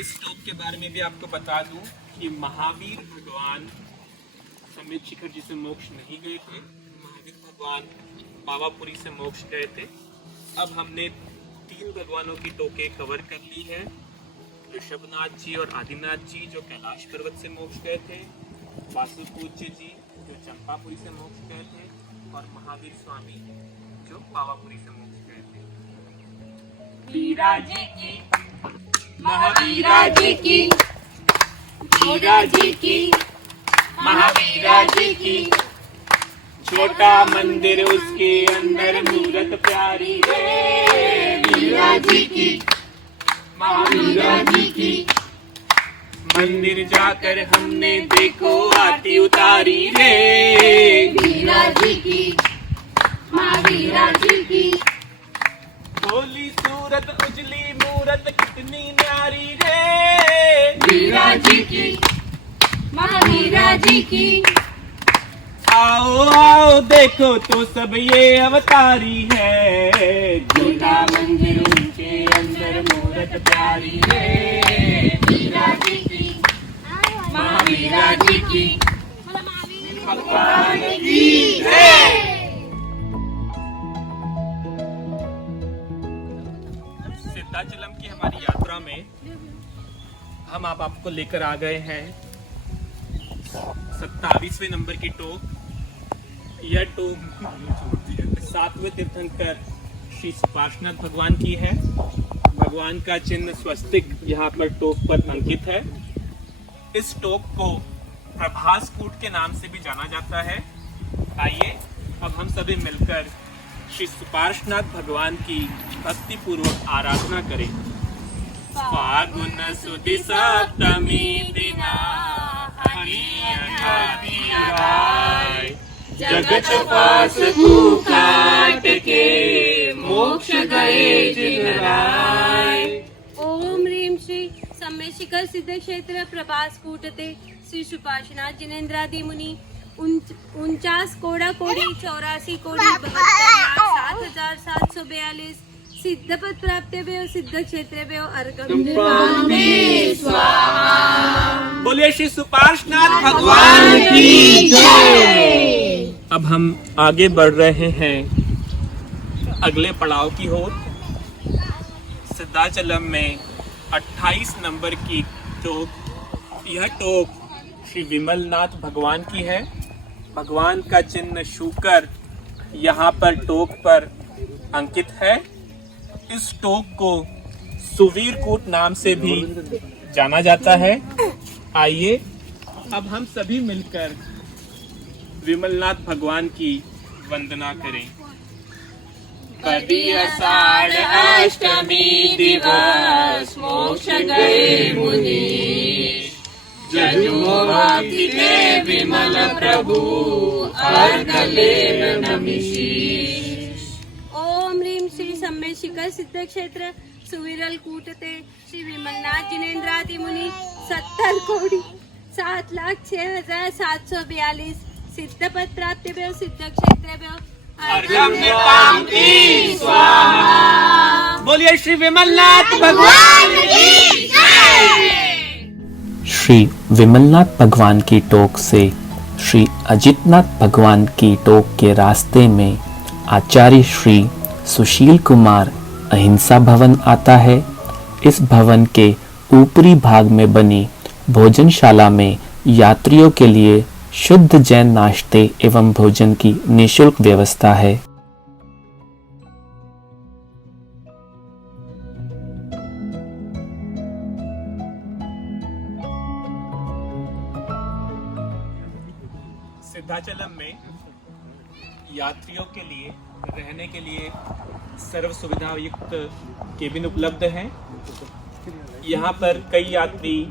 इस टोक के बारे में भी आपको बता दूं कि महावीर भगवान समेत शिखर जी से मोक्ष नहीं गए थे। महावीर भगवान पावापुरी से मोक्ष गए थे। अब हमने 3 भगवानों की टोके कवर कर ली है। ऋषभनाथ जी और आदिनाथ जी जो कैलाश पर्वत से मोक्ष गए थे, वासुपूज्य जी जो चंपापुरी से मोक्ष गए थे और महावीर स्वामी जो पावापुरी से मोक्ष गए थे। वीरा जी की, महावीरा जी की, वीरा जी की, महावीरा जी की। छोटा मंदिर उसके अंदर मूरत प्यारी है। वीरा जी की, महावीरा जी की। मंदिर जाकर हमने देखो आरती उतारी रे। वीरा जी की, महावीरा जी की। भोली सूरत उजली मूरत कितनी न्यारी रे। वीरा जी की, महावीरा जी की। आओ आओ देखो तो सब ये अवतारी है। छोटा मंदिर उनके अंदर मूरत प्यारी है। वीरा जी की, महावीरा जी की, भगवान की जय। सिद्धाचलम की हमारी यात्रा में हम आपको लेकर आ गए हैं 27वें नंबर की टोक। यह टोक 7वें तीर्थंकर श्री सुपार्श्वनाथ भगवान की है। भगवान का चिन्ह स्वस्तिक यहाँ पर टोक पर अंकित है। इस टोक को प्रभास कूट के नाम से भी जाना जाता है। आइए अब हम सभी मिलकर श्री सुपार्श्वनाथ भगवान की भक्ति पूर्वक आराधना करें। फागुन सुदी सप्तमी दिना जगत पास तू काट के मोक्ष गए जिन राय। ओम ह्रीं श्री सम्मेशिकर सिद्ध क्षेत्र प्रभास कूटते श्री सुपार्श्वनाथ जिनेन्द्रादि मुनि 49 कोड़ा कोड़ी 84 कोड़ी 72,07,742 सिद्धपद प्राप्तेभ्यो सिद्धक्षेत्रेभ्यो अर्घं बोलिए श्री सुपार्श्वनाथ भगवान की जय। अब हम आगे बढ़ रहे हैं अगले पड़ाव की ओर। सिद्धाचलम में 28 नंबर की टोक, यह टोक श्री विमलनाथ भगवान की है। भगवान का चिन्ह शूकर यहाँ पर टोक पर अंकित है। इस टोक को सुवीरकूट नाम से भी जाना जाता है। आइए अब हम सभी मिलकर विमलनाथ भगवान की वंदना करें। आषाढ़ अष्टमी दिवस मोक्ष गए मुनि, जजुमो भक्ति के विमल प्रभु अर्घ लेन नमिषीश। ओम ह्रीं श्री सम्मेद शिखर सिद्ध क्षेत्र सुविरल कूटते श्री विमलनाथ जिनेन्द्रादि मुनि 70 कोटि 7,06,742 सिद्धपद प्राप्तेभ्यो सिद्ध क्षेत्रेभ्यो बोलिए श्री विमलनाथ भगवान की श्री विमलनाथ भगवान की टोक से श्री अजितनाथ भगवान की टोक के रास्ते में आचार्य श्री सुशील कुमार अहिंसा भवन आता है। इस भवन के ऊपरी भाग में बनी भोजनशाला में यात्रियों के लिए शुद्ध जैन नाश्ते एवं भोजन की निःशुल्क व्यवस्था है। सिद्धाचलम में यात्रियों के लिए रहने के लिए सर्व सुविधा युक्त केबिन उपलब्ध हैं। यहाँ पर कई यात्री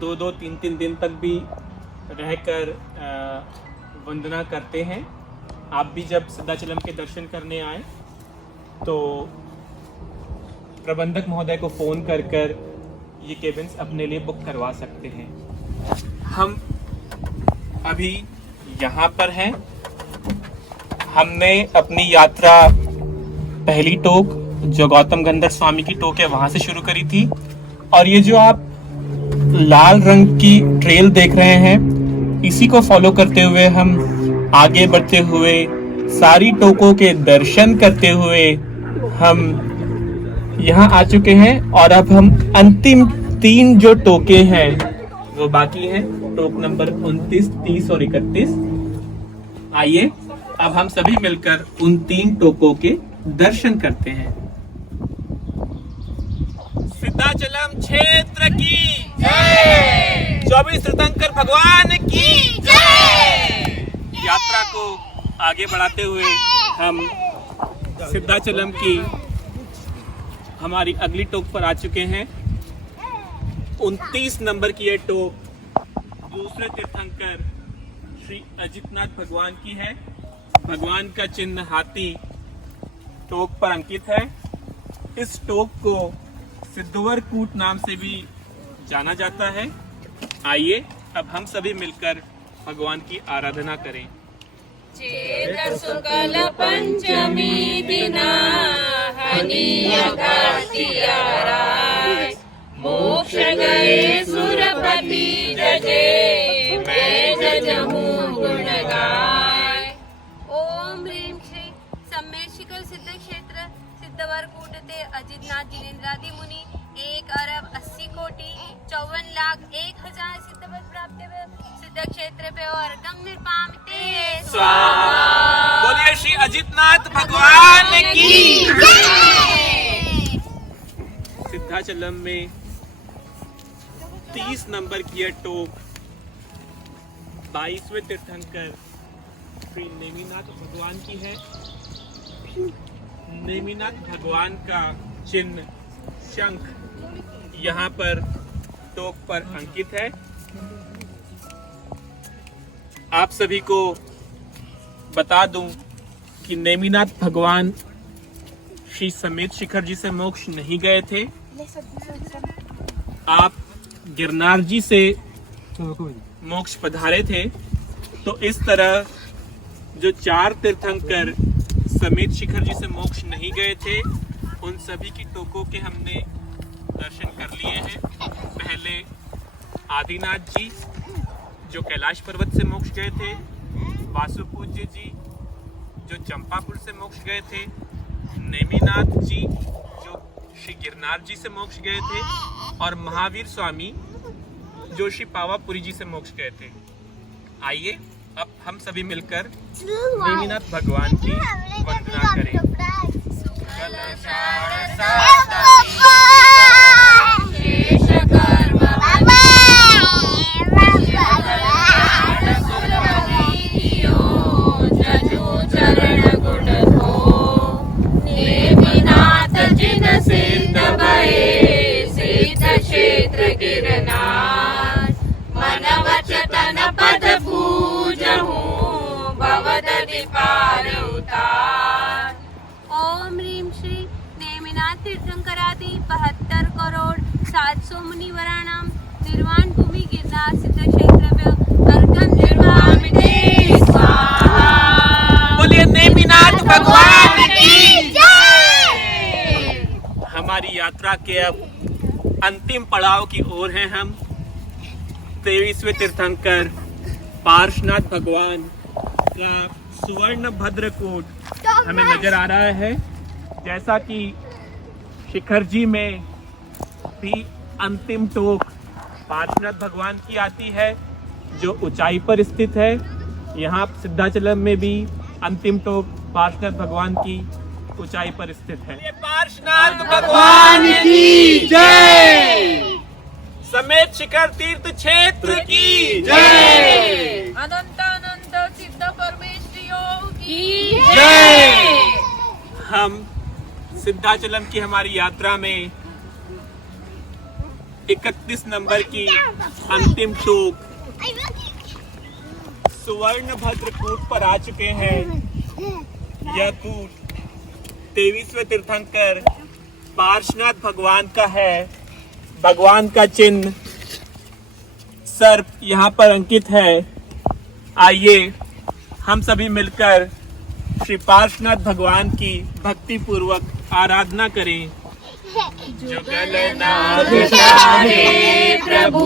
2-2, 3-3 दिन तक भी रहकर वंदना करते हैं। आप भी जब सिद्धाचलम के दर्शन करने आए तो प्रबंधक महोदय को फ़ोन कर ये केबिन्स अपने लिए बुक करवा सकते हैं। हम अभी यहाँ पर हैं। हमने अपनी यात्रा पहली टोक जो गौतम गंधर स्वामी की टोक है वहाँ से शुरू करी थी, और ये जो आप लाल रंग की ट्रेल देख रहे हैं इसी को फॉलो करते हुए हम आगे बढ़ते हुए सारी टोकों के दर्शन करते हुए हम यहाँ आ चुके हैं। और अब हम अंतिम 3 जो टोके हैं वो बाकी हैं, टोक नंबर 29, 30 और 31। आइए अब हम सभी मिलकर उन 3 टोकों के दर्शन करते हैं। सिद्धाचलम क्षेत्र की जय, 24 तीर्थंकर भगवान की जय। यात्रा को आगे बढ़ाते हुए हम सिद्धाचलम की हमारी अगली टोक पर आ चुके हैं। 29 नंबर की यह टोक दूसरे तीर्थंकर श्री अजितनाथ भगवान की है। भगवान का चिन्ह हाथी टोक पर अंकित है। इस टोक को सिद्धवरकूट नाम से भी जाना जाता है। आइए अब हम सभी मिलकर भगवान की आराधना करें। चेत शुक्ल पंचमी दिना हनीय कार्तिया राय, मोक्ष गए सुरपति जजे मैं जजहूँ गुण गाय। ओम ह्रीं श्री सम्मेद शिखर सिद्ध क्षेत्र सिद्धवरकूटते अजितनाथ जिनेन्द्रादि मुनि 1,80,54,01,000 सिद्धपद प्राप्तेभ्यो सिद्ध क्षेत्रेभ्यो अर्घं निर्पामिते स्वाहा। बोलिए श्री अजितनाथ भगवान की जय। सिद्धाचलम में 30 नंबर की यह टोक 22वें तीर्थंकर श्री नेमिनाथ भगवान की है। नेमिनाथ भगवान का चिन्ह शंख यहाँ पर टोक पर अंकित है। आप सभी को बता दूं कि नेमिनाथ भगवान श्री समेत शिखर जी से मोक्ष नहीं गए थे। आप गिरनार जी से मोक्ष पधारे थे। तो इस तरह जो 4 तीर्थंकर समेत शिखर जी से मोक्ष नहीं गए थे, उन सभी की टोकों के हमने दर्शन कर लिए हैं। पहले आदिनाथ जी जो कैलाश पर्वत से मोक्ष गए थे, वासुपूज्य जी जो चंपापुर से मोक्ष गए थे, नेमिनाथ जी जो श्री गिरनार जी से मोक्ष गए थे, और महावीर स्वामी जो श्री पावापुरी जी से मोक्ष गए थे। आइए अब हम सभी मिलकर नेमिनाथ भगवान की वंदना करें। ओम ह्रीं श्री नेमिनाथ तीर्थंकरादि 72 करोड़ 700 मुनिवराणाम निर्वाण भूमि गिरनार सिद्ध क्षेत्रव्य अर्घं निर्वामिते स्वाहा। बोलिए नेमिनाथ भगवान की जय। हमारी यात्रा के अब अंतिम पड़ाव की ओर हैं हम। 23वें तीर्थंकर पार्श्वनाथ भगवान का सुवर्ण भद्रकोट हमें नजर आ रहा है। जैसा कि शिखर जी में भी अंतिम टोक पार्श्वनाथ भगवान की आती है जो ऊंचाई पर स्थित है, यहाँ सिद्धाचलम में भी अंतिम टोक पार्श्वनाथ भगवान की ऊंचाई पर स्थित है। पार्श्वनाथ भगवान की जय। समेत शिखर तीर्थ क्षेत्र की जय। अनंत अनंत सिद्ध परमेश्वरियों की जय। हम सिद्धाचलम की हमारी यात्रा में 31 नंबर की अंतिम टोक सुवर्ण भद्रकूट पर आ चुके हैं। यह कूट 23वें तीर्थंकर पार्श्वनाथ भगवान का है। भगवान का चिन्ह सर्प यहाँ पर अंकित है। आइए हम सभी मिलकर श्री पार्श्वनाथ भगवान की भक्ति पूर्वक आराधना करें। जुगलनाथ चाहे प्रभु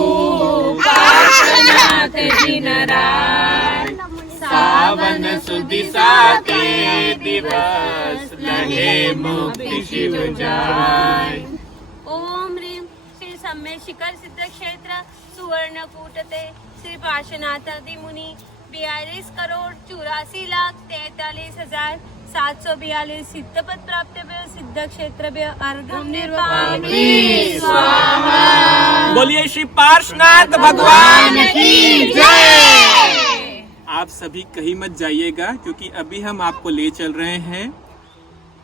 पार्श्वनाथ जी नारायण, सावन सुदि साते दिवस लगे मुक्ति शिव जाय। ओम ह्रीं श्री सम्य शिखर सिद्ध क्षेत्र सुवर्ण कूटते श्री पार्श्वनाथादि मुनि 42 करोड़ 84 लाख 43,742 सिद्धपद प्राप्त सिद्ध क्षेत्र अर्घं निर्वापयामि स्वाहा। बोलिए श्री पार्श्वनाथ भगवान की जय। आप सभी कहीं मत जाइएगा क्योंकि अभी हम आपको ले चल रहे हैं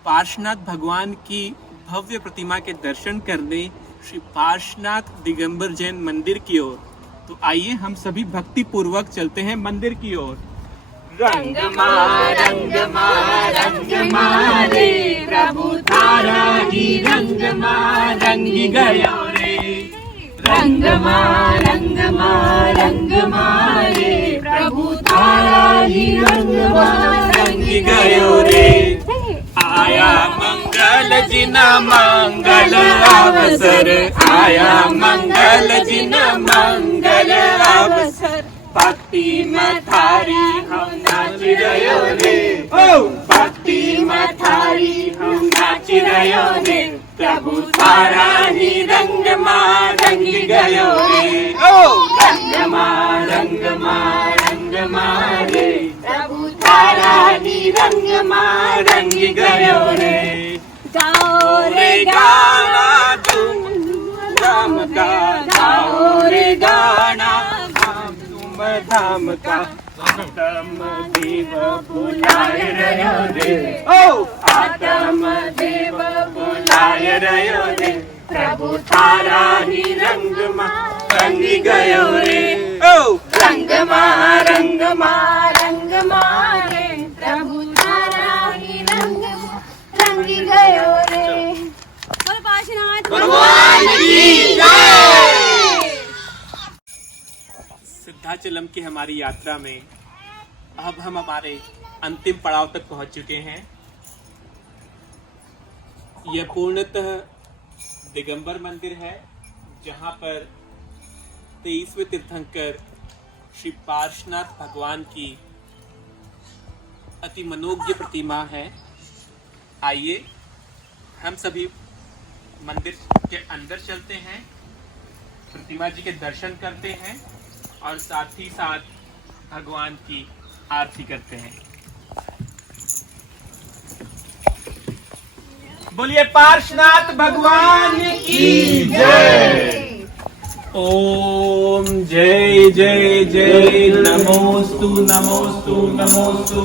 पार्श्वनाथ भगवान की भव्य प्रतिमा के दर्शन करने श्री पार्श्वनाथ दिगंबर जैन मंदिर की ओर। तो आइए हम सभी भक्ति पूर्वक चलते हैं मंदिर की ओर। रंग मारे प्रभु तारा ही रंग रंगी गयो रे। रंग मारे प्रभु तारा ही रंग रंगी गयो रे। आया मंगल जिना मंगल अवसर, आया मंगल जिना मंगल अवसर। भक्ति मथारी हम नाच रयो रे, ओ भक्ति मथारी हम नाच रयो रे। प्रभु तारा ही रंग रंग गयो रे। ओ रंग रे प्रभु तारा ही रंग रंग गयो रे। गाओ रे गाना तुम धाम का, गाओ रे गाना धाम का। आत्म देव बुलाए रयो रे, ओ आत्म देव बुलाए रयो रे। प्रभु तारा ही रंग गयो रे, ओ रंग मारे प्रभु तारा ही रंग गयो रे। बोलो पार्श्वनाथ भगवान की जय। सिद्धाचलम की हमारी यात्रा में अब हम हमारे अंतिम पड़ाव तक पहुंच चुके हैं। यह पूर्णतः दिगंबर मंदिर है, जहाँ पर 23वें तीर्थंकर श्री पार्श्वनाथ भगवान की अति मनोज्ञ प्रतिमा है। आइए हम सभी मंदिर के अंदर चलते हैं, प्रतिमा जी के दर्शन करते हैं और साथ ही साथ भगवान की आरती करते हैं। बोलिए पार्श्वनाथ भगवान की जय। ओम जय जय जय नमोस्तु नमोस्तु नमोस्तु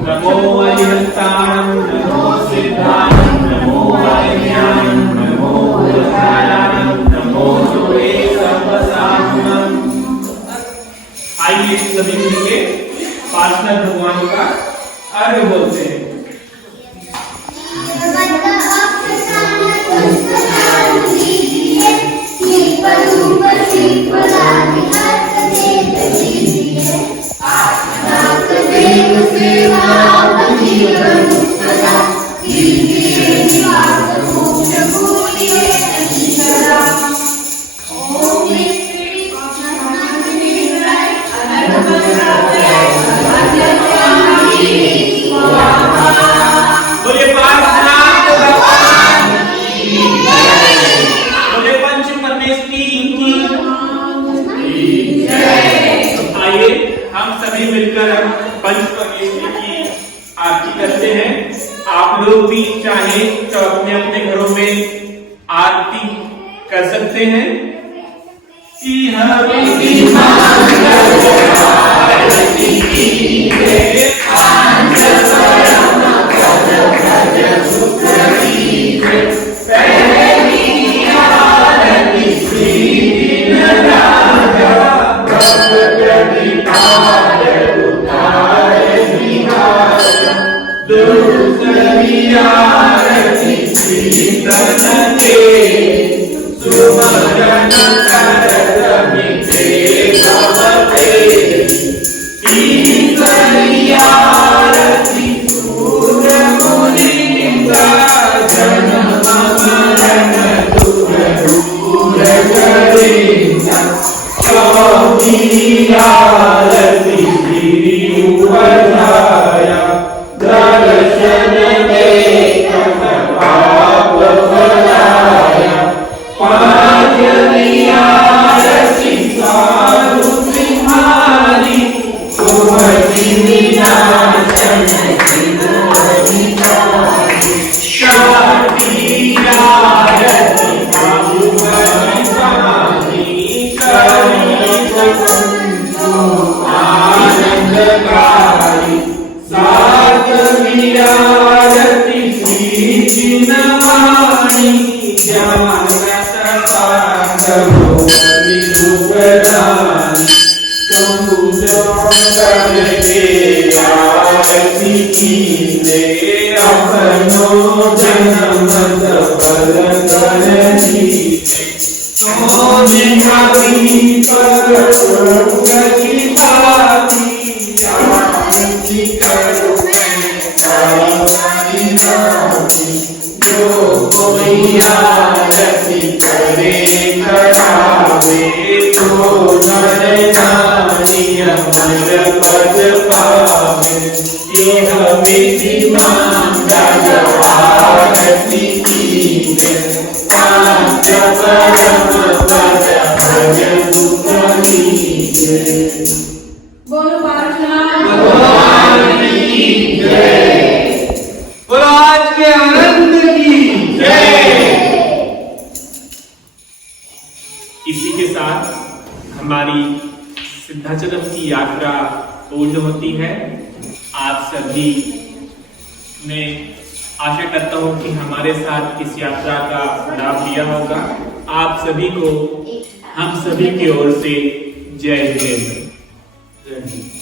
नमो अरिहंतां नमो सिद्धां नमो वायुयां नमो उदगारां नमो सुरे सर्वसात्मं। आइए सभी मिलके पार्श्वनाथ भगवान का अर्घ बोलते हैं। मिलकर हम पंचपरमेश्वरी की आरती करते हैं। आप लोग भी चाहे तो अपने अपने घरों में आरती कर सकते हैं। इसी के साथ हमारी सिद्धाचलम की यात्रा पूर्ण होती है। आप सभी ने आशा करता हूं कि हमारे साथ इस यात्रा का लाभ लिया होगा। आप सभी को हम सभी की ओर से जय हिंद।